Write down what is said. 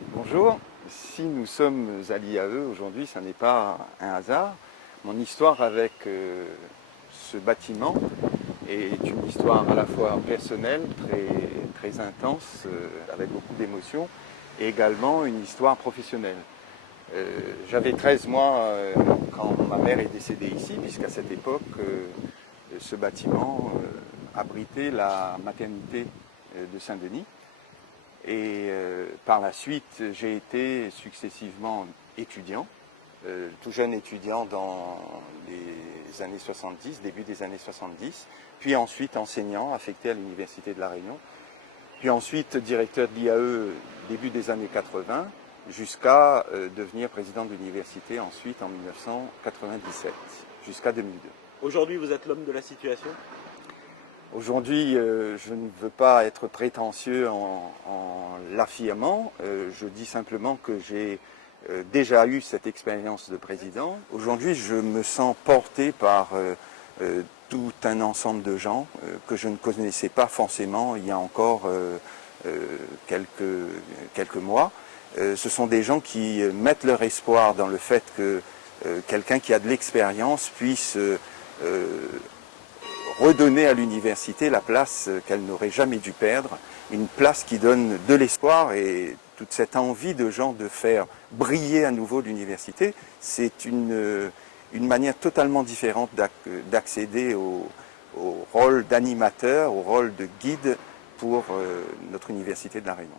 Bonjour, si nous sommes à l'IAE aujourd'hui, ce n'est pas un hasard. Mon histoire avec ce bâtiment est une histoire à la fois personnelle, très intense, avec beaucoup d'émotions, et également une histoire professionnelle. J'avais 13 mois quand ma mère est décédée ici, puisqu'à cette époque, ce bâtiment abritait la maternité de Saint-Denis. Et par la suite, j'ai été successivement étudiant, tout jeune étudiant dans les années 70, début des années 70, puis ensuite enseignant affecté à l'Université de La Réunion, puis ensuite directeur de l'IAE début des années 80, jusqu'à devenir président de l'université ensuite en 1997, jusqu'à 2002. Aujourd'hui, vous êtes l'homme de la situation? Aujourd'hui, je ne veux pas être prétentieux en l'affirmant. Je dis simplement que j'ai déjà eu cette expérience de président. Aujourd'hui, je me sens porté par tout un ensemble de gens que je ne connaissais pas forcément il y a encore quelques mois. Ce sont des gens qui mettent leur espoir dans le fait que quelqu'un qui a de l'expérience puisse redonner à l'université la place qu'elle n'aurait jamais dû perdre, une place qui donne de l'espoir et toute cette envie de gens de faire briller à nouveau l'université, c'est une manière totalement différente d'accéder au rôle d'animateur, au rôle de guide pour notre université de La Réunion.